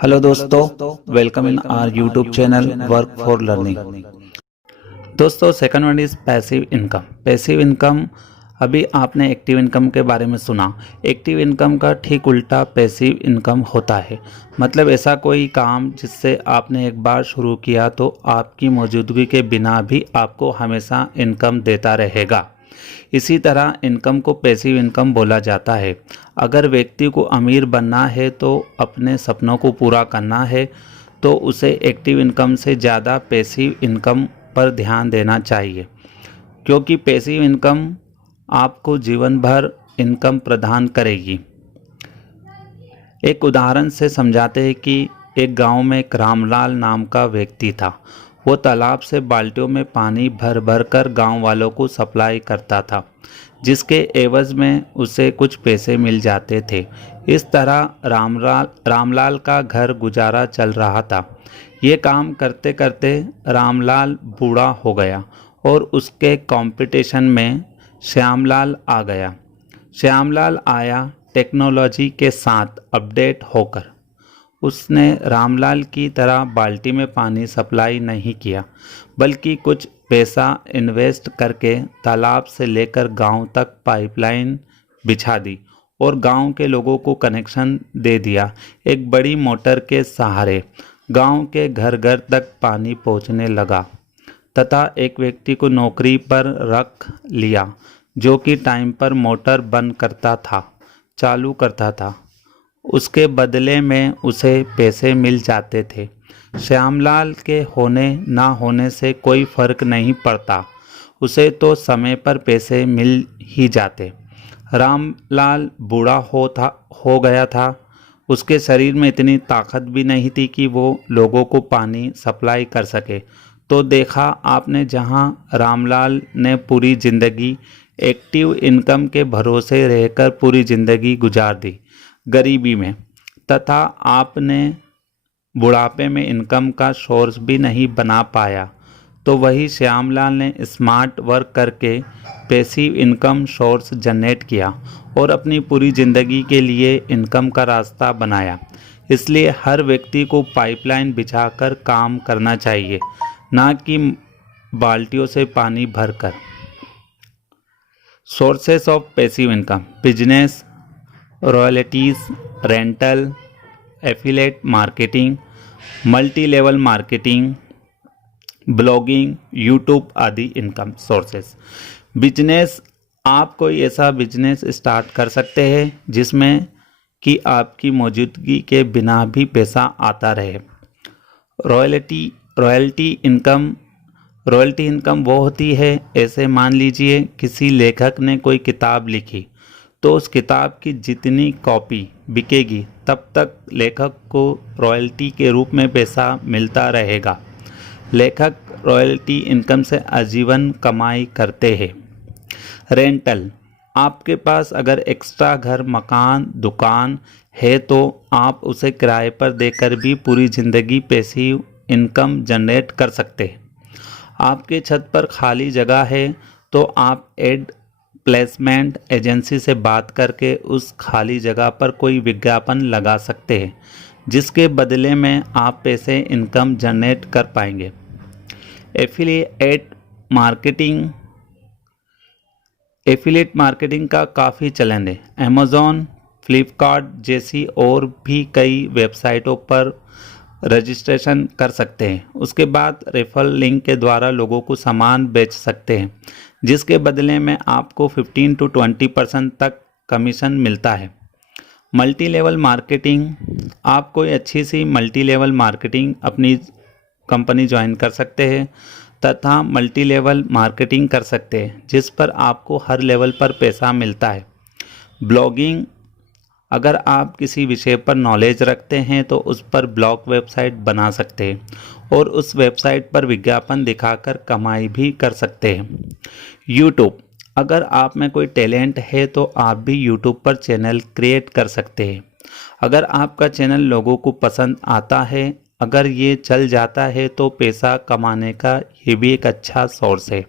Hello दोस्तों, welcome in our YouTube channel work for learning. दोस्तों, second one is passive income. Passive income, अभी आपने active income के बारे में सुना। एक्टिव इनकम का ठीक उल्टा पैसिव इनकम होता है। मतलब ऐसा कोई काम जिससे आपने एक बार शुरू किया तो आपकी मौजूदगी के बिना भी आपको हमेशा इनकम देता रहेगा। इसी तरह इनकम को पैसिव इनकम बोला जाता है। अगर व्यक्ति को अमीर बनना है तो अपने सपनों को पूरा करना है तो उसे एक्टिव इनकम से ज़्यादा पैसिव इनकम पर ध्यान देना चाहिए, क्योंकि पैसिव इनकम आपको जीवन भर इनकम प्रदान करेगी। एक उदाहरण से समझाते हैं कि एक गांव में एक रामलाल नाम का व्यक्ति था। वो तालाब से बाल्टियों में पानी भर भर कर गाँव वालों को सप्लाई करता था, जिसके एवज में उसे कुछ पैसे मिल जाते थे। इस तरह रामलाल का घर गुजारा चल रहा था। ये काम करते करते रामलाल बूढ़ा हो गया और उसके कंपटीशन में श्यामलाल आ गया। श्यामलाल आया टेक्नोलॉजी के साथ अपडेट होकर। उसने रामलाल की तरह बाल्टी में पानी सप्लाई नहीं किया, बल्कि कुछ पैसा इन्वेस्ट करके तालाब से लेकर गांव तक पाइपलाइन बिछा दी और गांव के लोगों को कनेक्शन दे दिया। एक बड़ी मोटर के सहारे गांव के घर घर तक पानी पहुंचने लगा तथा एक व्यक्ति को नौकरी पर रख लिया, जो कि टाइम पर मोटर बंद करता था, चालू करता था। उसके बदले में उसे पैसे मिल जाते थे। श्यामलाल के होने ना होने से कोई फर्क नहीं पड़ता, उसे तो समय पर पैसे मिल ही जाते। रामलाल बूढ़ा हो गया था। उसके शरीर में इतनी ताकत भी नहीं थी कि वो लोगों को पानी सप्लाई कर सके। तो देखा आपने, जहाँ रामलाल ने पूरी ज़िंदगी एक्टिव इनकम के भरोसे रहकर पूरी ज़िंदगी गुजार दी गरीबी में, तथा आपने बुढ़ापे में इनकम का सोर्स भी नहीं बना पाया, तो वही श्यामलाल ने स्मार्ट वर्क करके पैसिव इनकम सोर्स जनरेट किया और अपनी पूरी ज़िंदगी के लिए इनकम का रास्ता बनाया। इसलिए हर व्यक्ति को पाइपलाइन बिछाकर काम करना चाहिए, ना कि बाल्टियों से पानी भरकर। Sources of passive income: business, royalties, rental, affiliate marketing, multi level marketing, blogging, YouTube आदि इनकम सोर्सेस। बिजनेस, आप कोई ऐसा बिजनेस स्टार्ट कर सकते हैं जिसमें कि आपकी मौजूदगी के बिना भी पैसा आता रहे। रॉयल्टी इनकम वो होती है, ऐसे मान लीजिए किसी लेखक ने कोई किताब लिखी तो उस किताब की जितनी कॉपी बिकेगी तब तक लेखक को रॉयल्टी के रूप में पैसा मिलता रहेगा। लेखक रॉयल्टी इनकम से आजीवन कमाई करते हैं। रेंटल, आपके पास अगर एक्स्ट्रा घर, मकान, दुकान है तो आप उसे किराए पर देकर भी पूरी ज़िंदगी पैसिव इनकम जनरेट कर सकते हैं। आपके छत पर खाली जगह है तो आप एड प्लेसमेंट एजेंसी से बात करके उस खाली जगह पर कोई विज्ञापन लगा सकते हैं, जिसके बदले में आप पैसे इनकम जनरेट कर पाएंगे। एफिलिएट मार्केटिंग का काफ़ी चलन है। अमेज़ॉन, फ्लिपकार्ट जैसी और भी कई वेबसाइटों पर रजिस्ट्रेशन कर सकते हैं। उसके बाद रेफरल लिंक के द्वारा लोगों को सामान बेच सकते हैं, जिसके बदले में आपको 15 to 20% तक कमीशन मिलता है। मल्टी लेवल मार्केटिंग, आप कोई अच्छी सी मल्टी लेवल मार्केटिंग अपनी कंपनी ज्वाइन कर सकते हैं तथा मल्टी लेवल मार्केटिंग कर सकते हैं, जिस पर आपको हर लेवल पर पैसा मिलता है। ब्लॉगिंग, अगर आप किसी विषय पर नॉलेज रखते हैं तो उस पर ब्लॉग वेबसाइट बना सकते हैं और उस वेबसाइट पर विज्ञापन दिखाकर कमाई भी कर सकते हैं। यूट्यूब, अगर आप में कोई टैलेंट है तो आप भी यूट्यूब पर चैनल क्रिएट कर सकते हैं। अगर आपका चैनल लोगों को पसंद आता है, अगर ये चल जाता है तो पैसा कमाने का ये भी एक अच्छा सोर्स है।